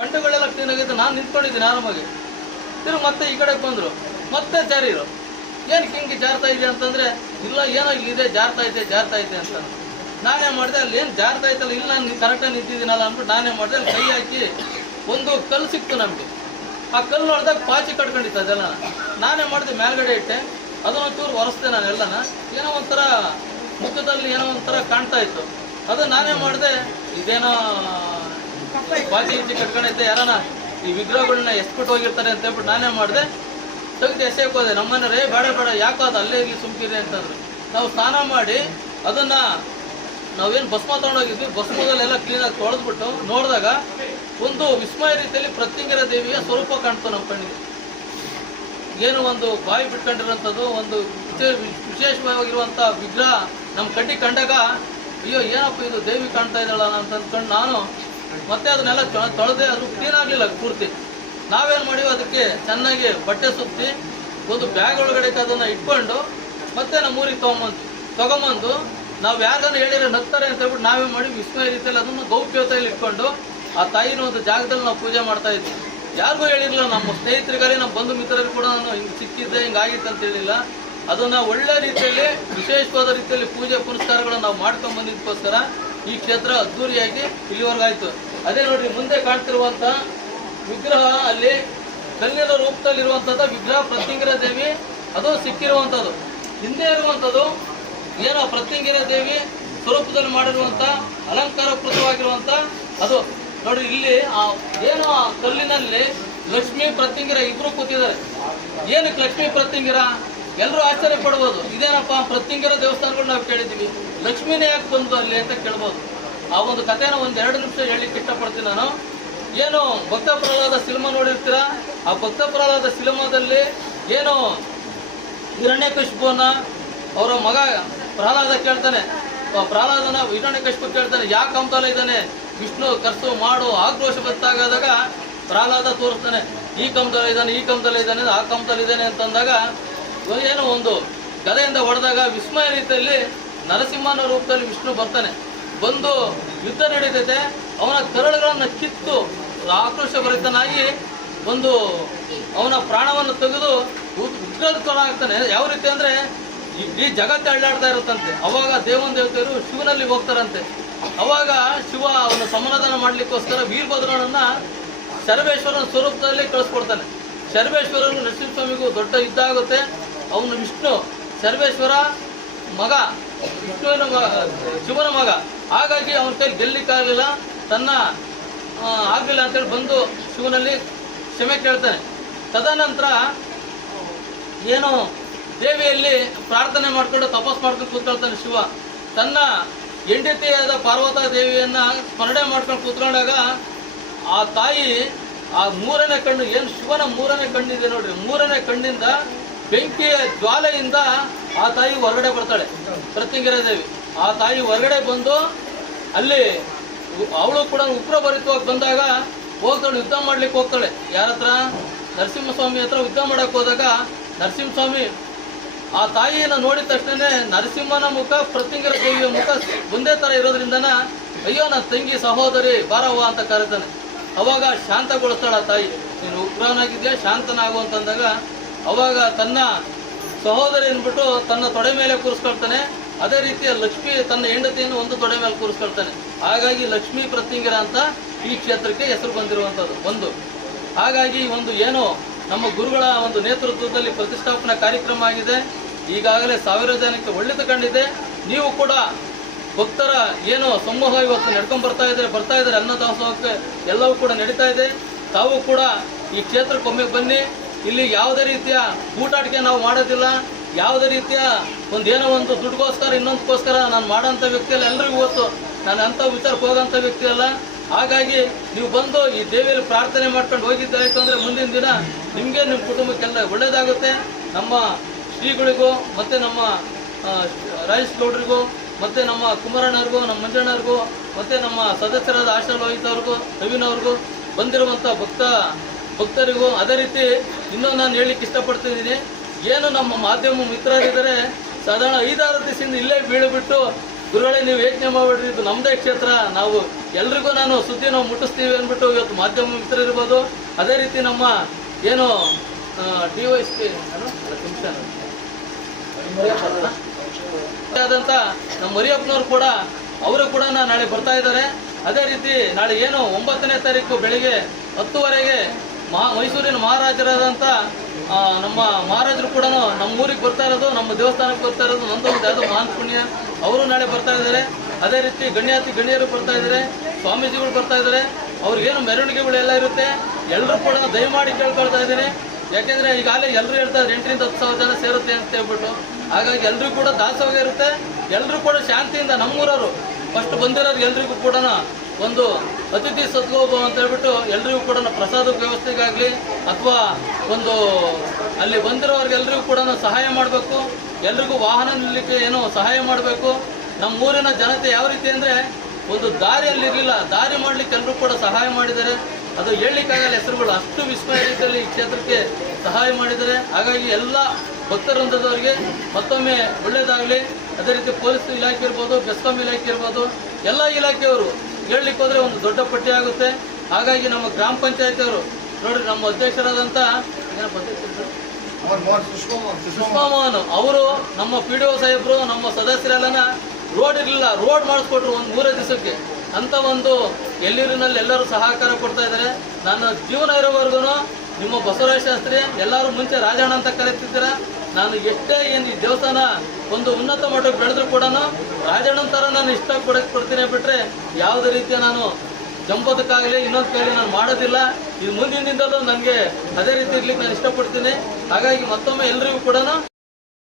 ಗಂಟೆಗಳೆಲ್ಲ clean ಆಗಿದ್ದು ನಾನು ನಿಂತ್ಕೊಂಡಿದ್ದೀನಿ ಆರಾಮಾಗಿ. ತಿರುಗಿ ಮತ್ತೆ ಈ ಕಡೆಗೆ ಬಂದರು, ಮತ್ತೆ ಜಾರಿರು ಏನಕ್ಕೆ ಹಿಂಗೆ ಜಾರ್ತಾ ಇದೆ ಅಂತಂದರೆ, ಇಲ್ಲ ಏನೋ ಇಲ್ಲಿದೆ ಜಾರ್ತಾ ಐತೆ ಅಂತ. ನಾನೇ ಮಾಡಿದೆ, ಅಲ್ಲಿ ಏನು ಜಾರ್ತಾ ಐತಲ್ಲ, ಇಲ್ಲ ನಾನು ಕರೆಕ್ಟಾಗಿ ನಿಂತಿದ್ದೀನಲ್ಲ ಅಂದ್ಬಿಟ್ಟು ನಾನೇ ಮಾಡಿದೆ. ಅಲ್ಲಿ ಕೈ ಹಾಕಿ ಒಂದು ಕಲ್ಲು ಸಿಕ್ತು ನಮಗೆ. ಆ ಕಲ್ಲು ನೋಡಿದಾಗ ಪಾಚಿ ಕಟ್ಕೊಂಡಿತ್ತು ಅದೆಲ್ಲ. ನಾನೇ ಮಾಡಿದೆ, ಮೇಲ್ಗಡೆ ಇಟ್ಟೆ, ಅದನ್ನು ಚೂರು ಒರೆಸ್ದೆ ನಾನು ಎಲ್ಲನ. ಏನೋ ಒಂಥರ ಮುಖದಲ್ಲಿ ಏನೋ ಒಂಥರ ಕಾಣ್ತಾ ಇತ್ತು. ಅದು ನಾನೇ ಮಾಡಿದೆ, ಇದೇನೋ ಪಾಚಿ ಕಟ್ಕೊಂಡೈತೆ, ಯಾರನ ಈ ವಿಗ್ರಹಗಳನ್ನ ಎಸ್ಬಿಟ್ಟು ಹೋಗಿರ್ತಾರೆ ಅಂತ ಹೇಳ್ಬಿಟ್ಟು ನಾನೇ ಮಾಡಿದೆ. ತೆಗೆದು ಎಸೆಯಕ್ಕೆ ಹೋದೆ. ನಮ್ಮನೆ ಬೇಡ ಯಾಕೋ ಅದು ಅಲ್ಲೇ ಇಲ್ಲಿ ಸುಮ್ಕಿದೆ ಅಂತಂದ್ರು. ನಾವು ಸ್ನಾನ ಮಾಡಿ ಅದನ್ನು ನಾವೇನು ಭಸ್ಮ ತೊಗೊಂಡೋಗಿದ್ವಿ, ಭಸ್ಮದಲ್ಲೆಲ್ಲ ಕ್ಲೀನಾಗಿ ತೊಳೆದ್ಬಿಟ್ಟು ನೋಡಿದಾಗ ಒಂದು ವಿಸ್ಮಯ ರೀತಿಯಲ್ಲಿ ಪ್ರತ್ಯಂಗಿರ ದೇವಿಯ ಸ್ವರೂಪ ಕಾಣ್ತು ನಮ್ಮ ಕಣ್ಣಿಗೆ. ಏನು ಒಂದು ಬಾಯಿ ಬಿಟ್ಕೊಂಡಿರೋಂಥದ್ದು, ಒಂದು ವಿಶೇಷವಾಗಿರುವಂಥ ವಿಗ್ರಹ ನಮ್ಮ ಕಣ್ಣಿಗೆ ಕಂಡಾಗ, ಅಯ್ಯೋ ಏನಪ್ಪ ಇದು ದೇವಿ ಕಾಣ್ತಾ ಇದ್ದಾಳ ಅಂತ ಅಂದ್ಕೊಂಡು ನಾನು ಮತ್ತೆ ಅದನ್ನೆಲ್ಲ ತೊಳೆದೆ. ಅದು ಕ್ಲೀನ್ ಆಗಲಿಲ್ಲ ಪೂರ್ತಿ. ನಾವೇನು ಮಾಡಿವಿ, ಅದಕ್ಕೆ ಚೆನ್ನಾಗಿ ಬಟ್ಟೆ ಸುತ್ತಿ ಒಂದು ಬ್ಯಾಗ್ ಒಳಗಡೆ ಅದನ್ನು ಇಟ್ಕೊಂಡು ಮತ್ತೆ ನಮ್ಮ ಊರಿಗೆ ತೊಗೊಂಬಂದು ನಾವು ಯಾರನ್ನ ಹೇಳಿದ್ರೆ ನಗ್ತಾರೆ ಅಂತ ಹೇಳ್ಬಿಟ್ಟು ನಾವೇ ಮಾಡಿ ವಿಸ್ಮಯ ರೀತಿಯಲ್ಲಿ ಅದನ್ನು ಗೌಪ್ಯತೆಯಲ್ಲಿ ಇಟ್ಕೊಂಡು ಆ ತಾಯಿನ ಒಂದು ಜಾಗದಲ್ಲಿ ನಾವು ಪೂಜೆ ಮಾಡ್ತಾ ಇದ್ವಿ. ಯಾರಿಗೂ ಹೇಳಿರಲಿಲ್ಲ, ನಮ್ಮ ಸ್ನೇಹಿತರಿಗಾರಿ ನಮ್ಮ ಬಂಧು ಮಿತ್ರರಿಗೆ ಕೂಡ ನಾನು ಹಿಂಗೆ ಸಿಕ್ಕಿದ್ದೆ, ಹಿಂಗಾಗಿತ್ತು ಅಂತ ಹೇಳಿಲ್ಲ. ಅದನ್ನು ಒಳ್ಳೆ ರೀತಿಯಲ್ಲಿ ವಿಶೇಷವಾದ ರೀತಿಯಲ್ಲಿ ಪೂಜೆ ಪುನಸ್ಕಾರಗಳನ್ನು ನಾವು ಮಾಡ್ಕೊಂಡು ಬಂದಿದ್ದಕ್ಕೋಸ್ಕರ ಈ ಕ್ಷೇತ್ರ ಅದ್ದೂರಿಯಾಗಿ ಇಲ್ಲಿವರೆಗಾಯಿತು. ಅದೇ ನೋಡ್ರಿ, ಮುಂದೆ ಕಾಣ್ತಿರುವಂಥ ವಿಗ್ರಹ, ಅಲ್ಲಿ ಕಲ್ಲಿನ ರೂಪದಲ್ಲಿರುವಂಥದ್ದು ವಿಗ್ರಹ ಪ್ರತ್ಯಂಗಿರ ದೇವಿ, ಅದು ಸಿಕ್ಕಿರುವಂಥದ್ದು. ಹಿಂದೆ ಇರುವಂಥದ್ದು ಏನೋ ಪ್ರತ್ಯಂಗಿರ ದೇವಿ ಸ್ವರೂಪದಲ್ಲಿ ಮಾಡಿರುವಂಥ ಅಲಂಕಾರಕೃತವಾಗಿರುವಂಥ ಅದು ನೋಡಿ. ಇಲ್ಲಿ ಏನೋ ಆ ಕಲ್ಲಿನಲ್ಲಿ ಲಕ್ಷ್ಮೀ ಪ್ರತ್ಯಂಗಿರ ಇಬ್ರು ಕೂತಿದ್ದಾರೆ. ಏನಕ್ಕೆ ಲಕ್ಷ್ಮೀ ಪ್ರತ್ಯಂಗಿರ? ಎಲ್ಲರೂ ಆಶ್ಚರ್ಯ ಪಡ್ಬೋದು, ಇದೇನಪ್ಪ ಪ್ರತ್ಯಂಗಿರ ದೇವಸ್ಥಾನಗಳು ನಾವು ಕೇಳಿದ್ದೀವಿ, ಲಕ್ಷ್ಮೀನೇ ಯಾಕೆ ಬಂದು ಅಲ್ಲಿ ಅಂತ ಕೇಳ್ಬೋದು. ಆ ಒಂದು ಕಥೆನ ಒಂದು 2 ನಿಮಿಷ ಹೇಳಲಿಕ್ಕೆ ಇಷ್ಟಪಡ್ತೀನಿ ನಾನು. ಏನು ಭಕ್ತ ಪ್ರಹ್ಲಾದ ಸಿನಿಮಾ ನೋಡಿರ್ತೀರ, ಆ ಭಕ್ತ ಪ್ರಹ್ಲಾದ ಸಿನಿಮಾದಲ್ಲಿ ಏನು ಹಿರಣ್ಯಕಶಿಪುವನ್ನ ಅವರ ಮಗ ಪ್ರಹ್ಲಾದ ಕೇಳ್ತಾನೆ, ಪ್ರಹ್ಲಾದನ ಹಿರಣ್ಯಕಶಿಪು ಕೇಳ್ತಾನೆ, ಯಾಕೆ ಕಂತಲ ಇದ್ದಾನೆ ವಿಷ್ಣು ಕರ್ಸು ಮಾಡು ಆಕ್ರೋಶ ಗೊತ್ತಾಗದಾಗ ಪ್ರಹ್ಲಾದ ತೋರಿಸ್ತಾನೆ, ಈ ಕಂತಲ ಇದ್ದಾನೆ ಆ ಕಂತಲ ಇದ್ದಾನೆ ಅಂತಂದಾಗ ಏನೋ ಒಂದು ಗದೆಯಿಂದ ಹೊಡೆದಾಗ ವಿಸ್ಮಯ ರೀತಿಯಲ್ಲಿ ನರಸಿಂಹನ ರೂಪದಲ್ಲಿ ವಿಷ್ಣು ಬರ್ತಾನೆ. ಬಂದು ಯುದ್ಧ ನಡೀತೈತೆ, ಅವನ ಕರಳುಗಳನ್ನು ಕಿತ್ತು ಆಕ್ರೋಶ ಭರಿತನಾಗಿ ಒಂದು ಅವನ ಪ್ರಾಣವನ್ನು ತೆಗೆದು ಉಗ್ರತನಾಗ್ತಾನೆ. ಯಾವ ರೀತಿ ಅಂದರೆ ಇಡೀ ಜಗತ್ತು ಅಳ್ಳಾಡ್ತಾ ಇರುತ್ತಂತೆ. ಅವಾಗ ದೇವತೆಯರು ಶಿವನಲ್ಲಿ ಹೋಗ್ತಾರಂತೆ. ಅವಾಗ ಶಿವ ಅವನ ಸಮಾಧಾನ ಮಾಡಲಿಕ್ಕೋಸ್ಕರ ವೀರಭದ್ರನನ್ನ ಶರಬೇಶ್ವರನ ಸ್ವರೂಪದಲ್ಲಿ ಕಳಿಸ್ಕೊಡ್ತಾನೆ. ಶರಬೇಶ್ವರನು ನರಸಿಂಹಸ್ವಾಮಿಗೂ ದೊಡ್ಡ ಯುದ್ಧ ಆಗುತ್ತೆ. ಅವನು ವಿಷ್ಣು ಶರಬೇಶ್ವರ ಮಗ, ವಿಷ್ಣುವಿನ ಶಿವನ ಮಗ. ಹಾಗಾಗಿ ಅವನ ಕೈ ಗೆಲ್ಲಿಕ್ಕಾಗಲಿಲ್ಲ, ತನ್ನ ಆಗಲಿಲ್ಲ ಅಂತೇಳಿ ಬಂದು ಶಿವನಲ್ಲಿ ಕ್ಷಮೆ ಕೇಳ್ತಾನೆ. ತದನಂತರ ಏನು ದೇವಿಯಲ್ಲಿ ಪ್ರಾರ್ಥನೆ ಮಾಡ್ಕೊಂಡು ತಪಸ್ ಮಾಡ್ಕೊಂಡು ಕೂತ್ಕೊಳ್ತಾನೆ ಶಿವ. ತನ್ನ ಹೆಂಡತಿಯಾದ ಪಾರ್ವತಾ ದೇವಿಯನ್ನು ಸ್ಮರಣೆ ಮಾಡ್ಕೊಂಡು ಕೂತ್ಕೊಂಡಾಗ ಆ ತಾಯಿ ಆ 3ನೇ ಕಣ್ಣು, ಏನು ಶಿವನ 3ನೇ ಕಣ್ಣಿದೆ ನೋಡ್ರಿ, 3ನೇ ಕಣ್ಣಿಂದ ಬೆಂಕಿಯ ಜ್ವಾಲೆಯಿಂದ ಆ ತಾಯಿ ಹೊರಗಡೆ ಬರ್ತಾಳೆ ಪ್ರತ್ಯಂಗಿರ ದೇವಿ. ಆ ತಾಯಿ ಹೊರಗಡೆ ಬಂದು ಅಲ್ಲಿ ಅವಳು ಕೂಡ ಉಗ್ರಭರಿತವಾಗಿ ಬಂದಾಗ ಹೋಗ್ತಾಳೆ, ಯುದ್ಧ ಮಾಡ್ಲಿಕ್ಕೆ ಹೋಗ್ತಾಳೆ. ಯಾರ ಹತ್ರ? ನರಸಿಂಹಸ್ವಾಮಿ ಹತ್ರ ಯುದ್ಧ ಮಾಡಕ್ಕೆ ಹೋದಾಗ ನರಸಿಂಹಸ್ವಾಮಿ ಆ ತಾಯಿಯನ್ನು ನೋಡಿದ ತಕ್ಷಣ ನರಸಿಂಹನ ಮುಖ ಪ್ರತ್ಯಂಗಿರ ದೇವಿಯ ಮುಖ ಒಂದೇ ಥರ ಇರೋದ್ರಿಂದನ ಅಯ್ಯೋ ನನ್ನ ತಂಗಿ ಸಹೋದರಿ ಬಾರವ್ವ ಅಂತ ಕರೀತಾನೆ. ಅವಾಗ ಶಾಂತಗೊಳಿಸ್ತಾಳೆ ಆ ತಾಯಿ, ನೀನು ಉಗ್ರನಾಗಿದ್ಯಾ ಶಾಂತನಾಗು ಅಂತಂದಾಗ ಅವಾಗ ತನ್ನ ಸಹೋದರಿ ಅಂದ್ಬಿಟ್ಟು ತನ್ನ ತೊಡೆ ಮೇಲೆ ಕೂರಿಸ್ಕೊಳ್ತಾನೆ. ಅದೇ ರೀತಿಯ ಲಕ್ಷ್ಮಿ ತನ್ನ ಹೆಂಡತಿಯನ್ನು ಒಂದು ತೊಡೆ ಮೇಲೆ ಕೂರಿಸ್ಕೊಳ್ತಾನೆ. ಹಾಗಾಗಿ ಲಕ್ಷ್ಮೀ ಪ್ರತ್ಯಂಗಿರ ಅಂತ ಈ ಕ್ಷೇತ್ರಕ್ಕೆ ಹೆಸರು ಬಂದಿರುವಂಥದ್ದು ಒಂದು. ಹಾಗಾಗಿ ಒಂದು ಏನು ನಮ್ಮ ಗುರುಗಳ ಒಂದು ನೇತೃತ್ವದಲ್ಲಿ ಪ್ರತಿಷ್ಠಾಪನಾ ಕಾರ್ಯಕ್ರಮ ಆಗಿದೆ. ಈಗಾಗಲೇ 1000 ಜನಕ್ಕೆ ಒಳ್ಳೆದು ಕಂಡಿದೆ. ನೀವು ಕೂಡ ಭಕ್ತರ ಏನು ಸಮೂಹ ಇವತ್ತು ನಡ್ಕೊಂಡು ಬರ್ತಾ ಇದ್ದಾರೆ ಅನ್ನದಾಸೋಹಕ್ಕೆ ಎಲ್ಲವೂ ಕೂಡ ನಡೀತಾ ಇದೆ. ತಾವು ಕೂಡ ಈ ಕ್ಷೇತ್ರಕ್ಕೊಮ್ಮೆ ಬನ್ನಿ. ಇಲ್ಲಿ ಯಾವುದೇ ರೀತಿಯ ಊಟಾಟಿಕೆ ನಾವು ಮಾಡೋದಿಲ್ಲ. ಯಾವುದೇ ರೀತಿಯ ಏನೋ ಒಂದು ದುಡ್ಡುಗೋಸ್ಕರ ಇನ್ನೊಂದಕ್ಕೋಸ್ಕರ ನಾನು ಮಾಡೋಂಥ ವ್ಯಕ್ತಿ ಅಲ್ಲ. ಎಲ್ಲರಿಗೂ ಗೊತ್ತು ನಾನು ಅಂಥ ವಿಚಾರಕ್ಕೆ ಹೋಗೋಂಥ ವ್ಯಕ್ತಿ ಅಲ್ಲ. ಹಾಗಾಗಿ ನೀವು ಬಂದು ಈ ದೇವಿಯಲ್ಲಿ ಪ್ರಾರ್ಥನೆ ಮಾಡ್ಕೊಂಡು ಹೋಗಿದ್ದಾಯ್ತು ಅಂದರೆ ಮುಂದಿನ ದಿನ ನಿಮಗೆ ನಿಮ್ಮ ಕುಟುಂಬಕ್ಕೆಲ್ಲ ಒಳ್ಳೆಯದಾಗುತ್ತೆ. ನಮ್ಮ ಶ್ರೀಗಳಿಗೂ ಮತ್ತು ನಮ್ಮ ರಾಜೇಶ್ ಗೌಡ್ರಿಗೂ ಮತ್ತು ನಮ್ಮ ಕುಮಾರಣ್ಣವ್ರಿಗೂ ನಮ್ಮ ಮಂಜಣ್ಣವ್ರಿಗೂ ಮತ್ತು ನಮ್ಮ ಸದಸ್ಯರಾದ ಆಶಾ ಲೋಹಿತವ್ರಿಗೂ ನವೀನವ್ರಿಗೂ ಬಂದಿರುವಂಥ ಭಕ್ತರಿಗೂ ಅದೇ ರೀತಿ ಇನ್ನೂ ನಾನು ಹೇಳಲಿಕ್ಕೆ ಇಷ್ಟಪಡ್ತಿದ್ದೀನಿ. ಏನು ನಮ್ಮ ಮಾಧ್ಯಮ ಮಿತ್ರರಿದ್ದಾರೆ ಸಾಧಾರಣ 5-6 ದಿವಸದಿಂದ ಇಲ್ಲೇ ಬೀಳುಬಿಟ್ಟು ಗುರುಗಳೇ, ನೀವು ಯೋಚನೆ ಮಾಡ್ಬಿಡ್ರಿ, ಇದು ನಮ್ಮದೇ ಕ್ಷೇತ್ರ, ನಾವು ಎಲ್ರಿಗೂ ನಾನು ಸುದ್ದಿ ನಾವು ಮುಟ್ಟಿಸ್ತೀವಿ ಅಂದ್ಬಿಟ್ಟು ಇವತ್ತು ಮಾಧ್ಯಮ ಮಿತ್ರರಿರ್ಬೋದು, ಅದೇ ರೀತಿ ನಮ್ಮ ಏನು DYSP ಆದಂಥ ನಮ್ಮ ಮರಿಯಪ್ಪನವ್ರು ಕೂಡ ಅವರು ಕೂಡ ನಾಳೆ ಬರ್ತಾ ಇದ್ದಾರೆ. ಅದೇ ರೀತಿ ನಾಳೆ ಏನು 9ನೇ ತಾರೀಕು ಬೆಳಿಗ್ಗೆ 10:00 ಮೈಸೂರಿನ ಮಹಾರಾಜರಾದಂಥ ನಮ್ಮ ಮಹಾರಾಜರು ಕೂಡ ನಮ್ಮ ಊರಿಗೆ ಬರ್ತಾ ಇರೋದು, ನಮ್ಮ ದೇವಸ್ಥಾನಕ್ಕೆ ಬರ್ತಾ ಇರೋದು ನಂದು ಒಂದು ಯಾವುದೋ ಮಹಾನ್ ಪುಣ್ಯ. ಅವರು ನಾಳೆ ಬರ್ತಾ ಇದ್ದಾರೆ. ಅದೇ ರೀತಿ ಗಣ್ಯರು ಬರ್ತಾ ಇದ್ದಾರೆ, ಸ್ವಾಮೀಜಿಗಳು ಬರ್ತಾ ಇದ್ದಾರೆ. ಅವ್ರಿಗೇನು ಮೆರವಣಿಗೆಗಳೆಲ್ಲ ಇರುತ್ತೆ. ಎಲ್ಲರೂ ಕೂಡ ದಯಮಾಡಿ ಕೇಳ್ಕೊಳ್ತಾ ಇದ್ದೀನಿ. ಯಾಕೆಂದರೆ ಈಗಾಗಲೇ ಎಲ್ಲರೂ ಹೇಳ್ತಾ ಇದ್ದಾರೆ 8,000 to 10,000 ಜನ ಸೇರುತ್ತೆ ಅಂತ ಹೇಳ್ಬಿಟ್ಟು. ಹಾಗಾಗಿ ಎಲ್ಲರಿಗೂ ಕೂಡ ದಾಸೋಹ ಇರುತ್ತೆ. ಎಲ್ಲರೂ ಕೂಡ ಶಾಂತಿಯಿಂದ ನಮ್ಮೂರವರು ಫಸ್ಟ್ ಬಂದಿರೋರು ಎಲ್ರಿಗೂ ಕೂಡ ಒಂದು ಅತಿಥಿ ಸದ್ಗೋಭ ಅಂತ ಹೇಳ್ಬಿಟ್ಟು ಎಲ್ರಿಗೂ ಕೂಡ ಪ್ರಸಾದ ವ್ಯವಸ್ಥೆಗಾಗಲಿ ಅಥವಾ ಒಂದು ಅಲ್ಲಿ ಬಂದಿರೋರಿಗೆಲ್ರಿಗೂ ಕೂಡ ಸಹಾಯ ಮಾಡಬೇಕು. ಎಲ್ರಿಗೂ ವಾಹನ ನಿಲ್ಲಲಿಕ್ಕೆ ಏನೋ ಸಹಾಯ ಮಾಡಬೇಕು. ನಮ್ಮೂರಿನ ಜನತೆ ಯಾವ ರೀತಿ ಅಂದರೆ ಒಂದು ದಾರಿಯಲ್ಲಿರಲಿಲ್ಲ, ದಾರಿ ಮಾಡಲಿಕ್ಕೆ ಎಲ್ಲರೂ ಕೂಡ ಸಹಾಯ ಮಾಡಿದ್ದಾರೆ. ಅದು ಹೇಳಲಿಕ್ಕಾಗಲ್ಲ ಹೆಸರುಗಳು, ಅಷ್ಟು ವಿಸ್ಮಯ ರೀತಿಯಲ್ಲಿ ಈ ಕ್ಷೇತ್ರಕ್ಕೆ ಸಹಾಯ ಮಾಡಿದ್ದಾರೆ. ಹಾಗಾಗಿ ಎಲ್ಲ ಭಕ್ತವೃಂದದವರಿಗೆ ಮತ್ತೊಮ್ಮೆ ಒಳ್ಳೆಯದಾಗಲಿ. ಅದೇ ರೀತಿ ಪೊಲೀಸ್ ಇಲಾಖೆ ಇರ್ಬೋದು, ಬೆಸ್ಕಾಂ ಇಲಾಖೆ ಇರ್ಬೋದು, ಎಲ್ಲ ಇಲಾಖೆಯವರು ಹೇಳಲಿಕ್ಕೆ ಹೋದರೆ ಒಂದು ದೊಡ್ಡ ಪಟ್ಟಿ ಆಗುತ್ತೆ. ಹಾಗಾಗಿ ನಮ್ಮ ಗ್ರಾಮ ಪಂಚಾಯತಿಯವರು ನೋಡಿರಿ, ನಮ್ಮ ಅಧ್ಯಕ್ಷರಾದಂಥ ಸುಷ್ಮಾ ಅವರು, ನಮ್ಮ PDO ಸಾಹೇಬರು, ನಮ್ಮ ಸದಸ್ಯರೆಲ್ಲನ ರೋಡ್ ಇರಲಿಲ್ಲ, ರೋಡ್ ಮಾಡಿಸ್ಕೊಟ್ರು ಒಂದು 3 ದಿವಸಕ್ಕೆ. ಅಂತ ಒಂದು ಎಲ್ಲಿರಿನಲ್ಲಿ ಎಲ್ಲರೂ ಸಹಕಾರ ಕೊಡ್ತಾ ಇದ್ದಾರೆ. ನಾನು ಜೀವನ ಇರೋವರೆಗೂ ನಿಮ್ಮ ಬಸವರಾಜ ಶಾಸ್ತ್ರಿ ಎಲ್ಲರೂ ಮುಂಚೆ ರಾಜಣ್ಣ ಅಂತ ಕರೀತಿದ್ದೀರ. ನಾನು ಎಷ್ಟೇ ಏನು ಈ ದೇವಸ್ಥಾನ ಒಂದು ಉನ್ನತ ಮಟ್ಟಕ್ಕೆ ಬೆಳೆದ್ರು ಕೂಡ ರಾಜಣ್ಣನ ಥರ ನಾನು ಇಷ್ಟ ಕೊಡ್ತೀನಿ ಬಿಟ್ಟರೆ ಯಾವುದೇ ರೀತಿಯ ನಾನು ಜಂಬೋದಕ್ಕಾಗಲಿ ಇನ್ನೊಂದು ಕೈಲಿ ನಾನು ಮಾಡೋದಿಲ್ಲ. ಇದು ಮುಂದಿನಿಂದಲೂ ನನಗೆ ಅದೇ ರೀತಿ ಇರ್ಲಿಕ್ಕೆ ನಾನು ಇಷ್ಟಪಡ್ತೀನಿ. ಹಾಗಾಗಿ ಮತ್ತೊಮ್ಮೆ ಎಲ್ರಿಗೂ ಕೂಡ